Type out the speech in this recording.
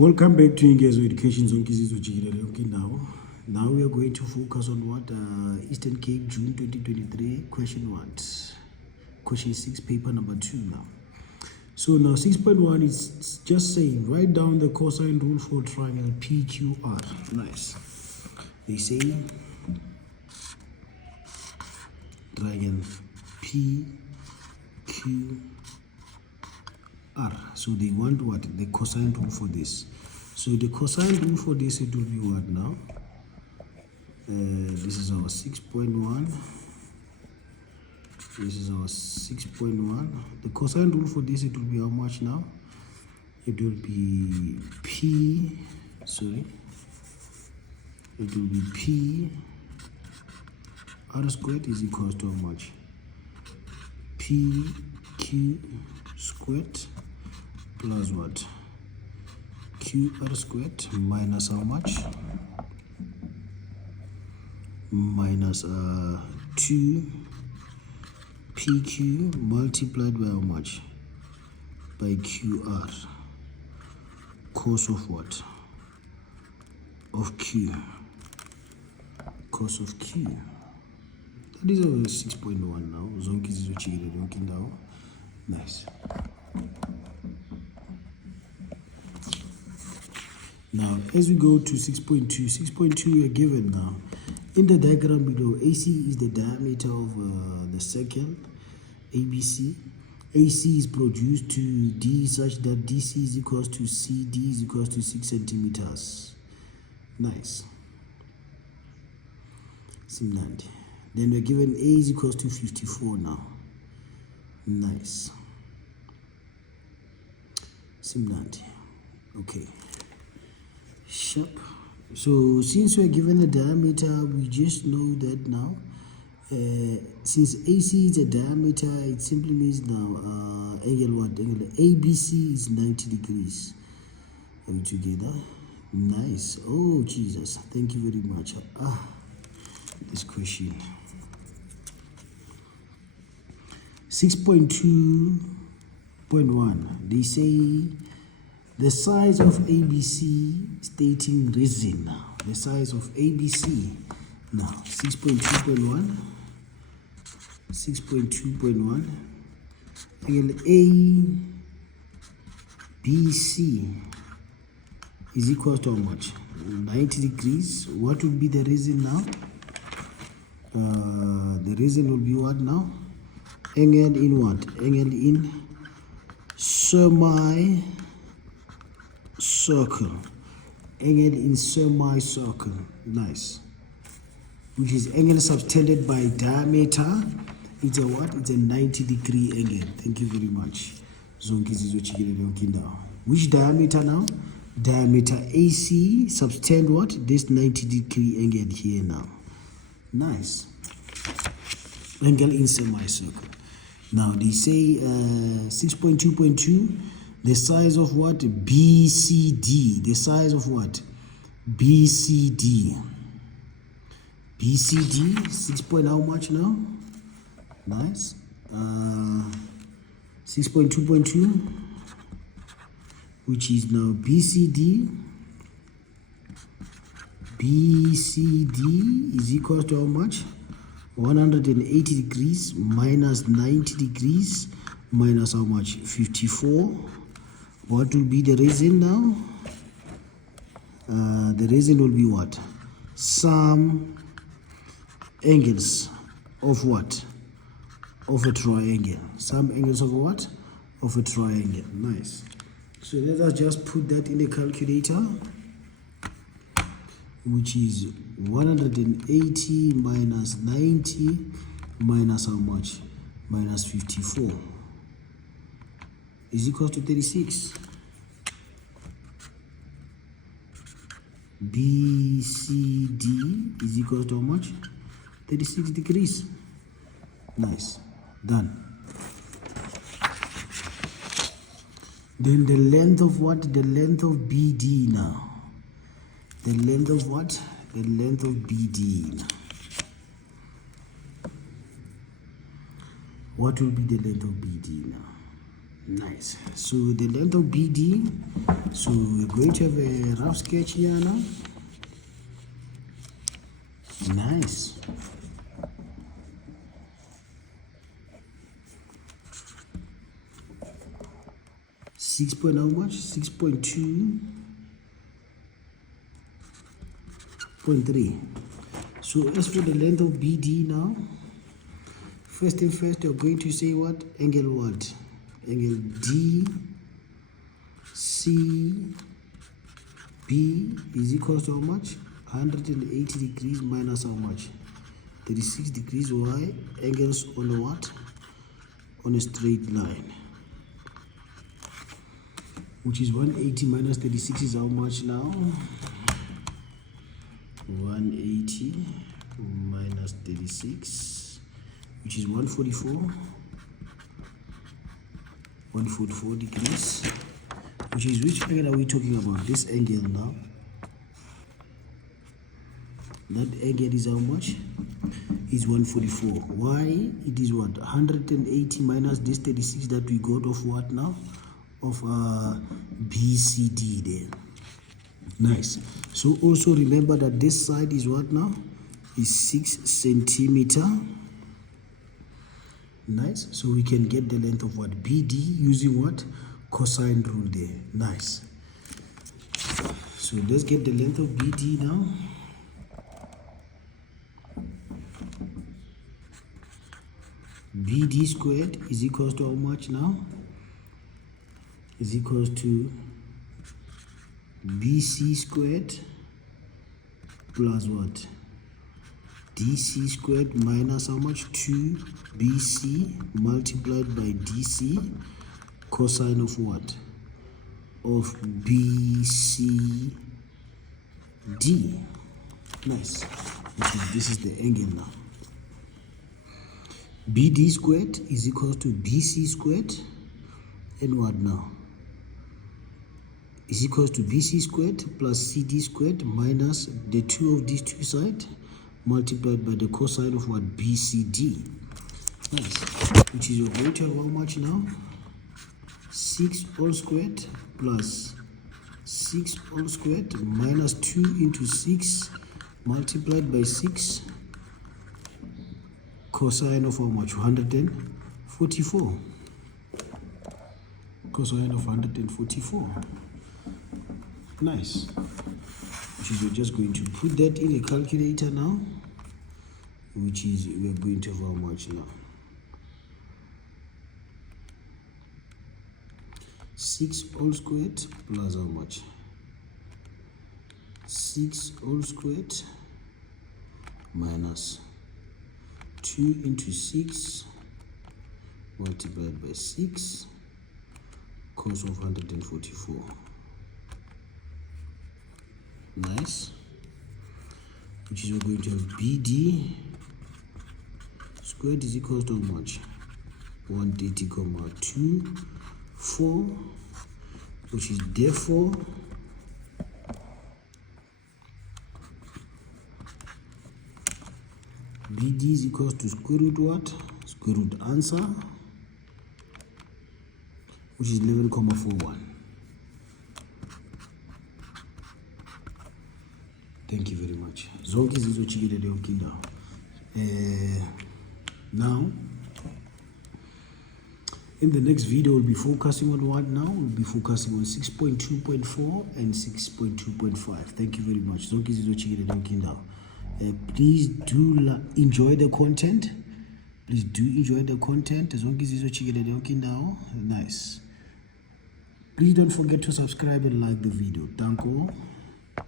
Welcome back to Ingezo Education now. Now we are going to focus on what Eastern Cape, June 2023, question 1. Question 6, paper number 2 now. So now 6.1 is just saying, write down the cosine rule for triangle PQR. Nice. They say triangle PQR. So they want what? The cosine rule for this. So the cosine rule for this, it will be what now? This is our 6.1. This is our 6.1. The cosine rule for this, it will be how much now? It will be it will be P R squared is equals to how much? PQ squared plus what? QR squared minus how much? Minus 2 PQ multiplied by how much? By QR. Cos of what? Of Q. Cos of Q. That is our 6.1 now. Zonke zizochikile lonke indawo. Nice. Now, as we go to 6.2, 6.2 we are given now. In the diagram below, AC is the diameter of the circle, ABC. AC is produced to D such that DC is equals to CD is equals to 6 centimeters. Nice. Simnandi. Then we're given A is equals to 54 now. Nice. Simnandi. Okay. Sharp. So since we are given a diameter, we just know that now. Since AC is a diameter, it simply means now angle what? Angle ABC is 90 degrees. Are we together? Nice. Oh Jesus, thank you very much. This question. 6.2.1. They say the size of ABC stating reason now. The size of ABC now. 6.2.1. 6.2.1. Angle ABC is equal to how much? 90 degrees. What would be the reason now? The reason will be what now? Angle in what? Angle in semicircle. Angle in semicircle. Nice. Which is angle subtended by diameter. It's a what? It's a 90 degree angle. Thank you very much. Which diameter now? Diameter AC subtend what? This 90 degree angle here now. Nice. Angle in semicircle. Now they say 6.2.2, the size of what? BCD. The size of what? BCD. BCD, 6 point how much now? Nice. 6.2.2, which is now BCD. BCD is equal to how much? 180 degrees minus 90 degrees minus how much? 54. What will be the reason now? The reason will be what? Some angles of what? Of a triangle. Some angles of what? Of a triangle. Nice. So let us just put that in a calculator, which is 180 minus 90 minus how much? Minus 54 is equal to 36. BCD is equal to how much? 36 degrees. Nice. Done. Then the length of what? The length of BD now. The length of what? The length of BD. now. What will be the length of BD now? Nice. So the length of BD, so we're going to have a rough sketch here now. Nice. Six point how much? 6.2.3. So as for the length of BD now, first thing first, you're going to say what? Angle what? Angle DCB is equal to how much? 180 degrees minus how much? 36 degrees. Why? Angles on a what? On a straight line. Which is 180 minus 36 is how much now? 180 minus 36, which is 144 degrees. Which is, which angle are we talking about? This angle now. That angle is how much? Is 144. Why? It is what? 180 minus this 36 that we got of what now? Of BCD there. Nice. So also remember that this side is what now? Is 6 centimeter. Nice. So we can get the length of what? BD using what? Cosine rule there. Nice. So let's get the length of BD now. BD squared is equals to how much now? Is equals to BC squared plus what? DC squared minus how much? 2BC multiplied by DC cosine of what? Of BCD. Nice. This is the angle now. BD squared is equal to BC squared and what now? Is equals to BC squared plus CD squared minus the 2 of these two sides multiplied by the cosine of what? BCD. Nice. Which is going to have how much now? 6 all squared plus 6 all squared minus 2 into 6 multiplied by 6 cosine of how much? 144. Cosine of 144. Nice. Which is, we're just going to put that in a calculator now, which is, we're going to have how much now? 6 all squared plus how much? 6 all squared minus 2 into 6 multiplied by 6 cos of 144. Nice. Which is, we're going to have BD squared is equal to how much? 130,24, which is therefore BD is equal to square root what? Square root answer, which is 11,41. Thank you very much. Zonke zizochikile leo kinda. Now, in the next video, we'll be focusing on what now? We'll be focusing on 6.2.4 and 6.2.5. Thank you very much. Zonke zizochikile leo kinda. Please do enjoy the content. Please do enjoy the content. Zonke zizochikile leo kinda. Nice. Please don't forget to subscribe and like the video. Thank you.